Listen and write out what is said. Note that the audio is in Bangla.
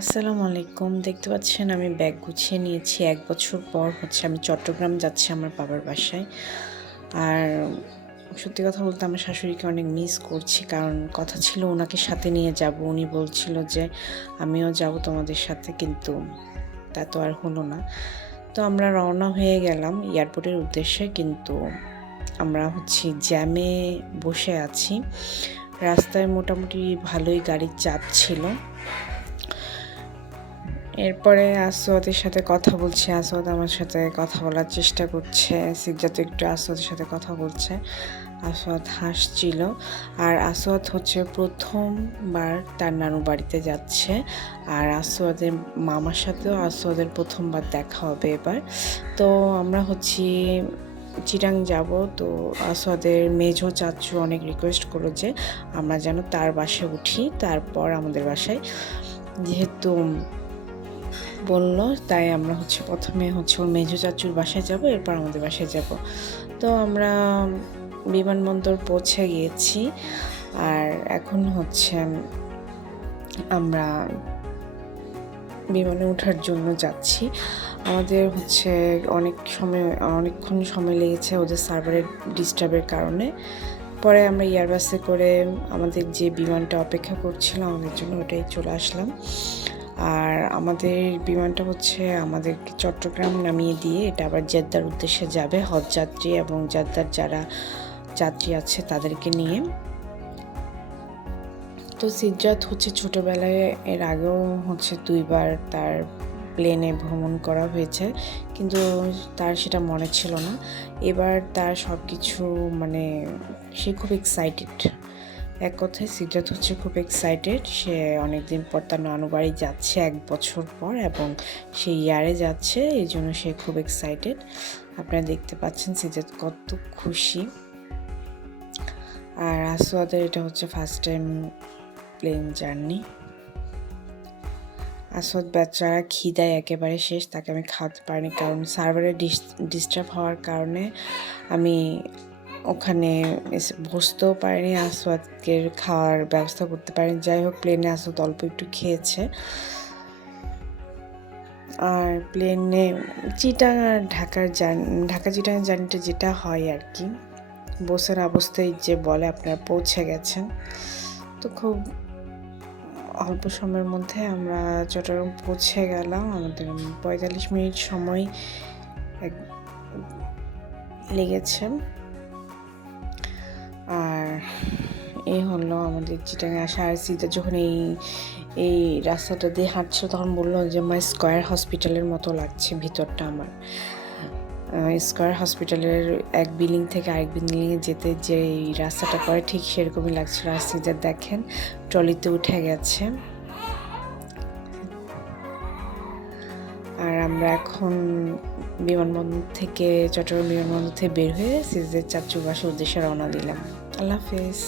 আসসালামু আলাইকুম। দেখতে পাচ্ছেন আমি ব্যাগ গুছিয়ে নিয়েছি। এক বছর পর হচ্ছে আমি চট্টগ্রাম যাচ্ছি আমার বাবার বাসায়। আর সত্যি কথা বলতে আমার শাশুড়িকে অনেক মিস করছি কারণ কথা ছিল ওনাকে সাথে নিয়ে যাব। উনি বলছিল যে, আমিও যাব তোমাদের সাথে। কিন্তু তা তো আর হলো না। তো আমরা রওনা হয়ে গেলাম এয়ারপোর্টের উদ্দেশ্যে। কিন্তু আমরা হচ্ছে জ্যামে বসে আছি। রাস্তায় মোটামুটি ভালোই গাড়ির চাপ ছিল। এরপরে আসওয়াদের সাথে কথা বলছে আসওয়াদ আমার সাথে কথা বলার চেষ্টা করছে, সিজ্জাত একটু আসওয়াদের সাথে কথা বলছে। আসওয়াদ হাসছিল, আর আসওয়াদ হচ্ছে প্রথমবার তার নানু বাড়িতে যাচ্ছে, আর আসওয়াদের মামার সাথেও আসওয়াদের প্রথমবার দেখা হবে এবার। তো আমরা হচ্ছি চিরাং যাব, তো আসওয়াদের মেঝো চাচু অনেক রিকোয়েস্ট করল যে আমরা যেন তার বাসায় উঠি, তারপর আমাদের বাসায়। যেহেতু বলল, তাই আমরা হচ্ছে প্রথমে হচ্ছে ওর মেজো চাচুর বাসায় যাব, এরপর আমাদের বাসায় যাব। তো আমরা বিমানবন্দর পৌঁছে গিয়েছি আর এখন হচ্ছে আমরা বিমানে ওঠার জন্য যাচ্ছি। আমাদের হচ্ছে অনেক সময়, অনেকক্ষণ সময় লেগেছে ওদের সার্ভারের ডিস্টার্বের কারণে। পরে আমরা এয়ারবাসে করে আমাদের যে বিমানটা অপেক্ষা করছিল আমাদের জন্য ওটাই চলে আসলাম। আর আমাদের বিমানটা হচ্ছে আমাদেরকে চট্টগ্রাম নামিয়ে দিয়ে এটা আবার জেদ্দার উদ্দেশ্যে যাবে। হজ যাত্রী এবং জেদ্দার যারা যাত্রী আছে তাদেরকে নিয়ে। তো সিজ্জাত হচ্ছে ছোটোবেলায়, এর আগেও হচ্ছে দুইবার তার প্লেনে ভ্রমণ করা হয়েছে। কিন্তু তার সেটা মনে ছিল না। এবার তার সব কিছু মানে সে খুব এক্সাইটেড এক কথায় সিদ্ধার্থ হচ্ছে খুব এক্সাইটেড সে অনেকদিন পর তার নানু বাড়ি যাচ্ছে এক বছর পর এবং সে ইয়ারে যাচ্ছে, এই জন্য সে খুব এক্সাইটেড আপনারা দেখতে পাচ্ছেন সিদ্ধার্থ কত খুশি। আর আসওয়াদের এটা হচ্ছে first time plane journey Asad বেচারা খিদায় একেবারে শেষ, তাকে আমি খাওয়াতে পারিনি কারণ সার্ভারে ডিস্টার্ব হওয়ার কারণে আমি ওখানে বসতেও পারেনি আসওয়াদকে খাওয়ার ব্যবস্থা করতে পারিনি। যাই হোক প্লেনে আসওয়াদ অল্প একটু খেয়েছে। আর প্লেনে চিটাং আর ঢাকার জার্নি ঢাকা চিটাঙের জার্নিটা যেটা হয় আর কি বসে না অবস্থায় যে বলে আপনারা পৌঁছে গেছেন। তো খুব অল্প সময়ের মধ্যে আমরা চট্টগ্রাম পৌঁছে গেলাম। আমাদের পঁয়তাল্লিশ মিনিট সময় লেগেছে। এই হলো আমাদের চিটাঙে আসা আর সিটা যখন এই এই রাস্তাটা দিয়ে হাঁটছিল তখন বলল যে আমার স্কোয়ার হসপিটালের মতো লাগছে ভিতরটা আমার। স্কোয়ার হসপিটালের এক বিল্ডিং থেকে আরেক বিল্ডিংয়ে যেতে যে এই রাস্তাটা করে ঠিক সেরকমই লাগছিল। আর সিজার দেখেন, ট্রলিতে উঠে গেছে। আর আমরা এখন বিমানবন্দর থেকে, চট্টগ্রাম বিমানবন্দর থেকে বের হয়ে সিজের চাচু বাসার উদ্দেশ্যে রওনা দিলাম। আল্লাহ হাফেজ।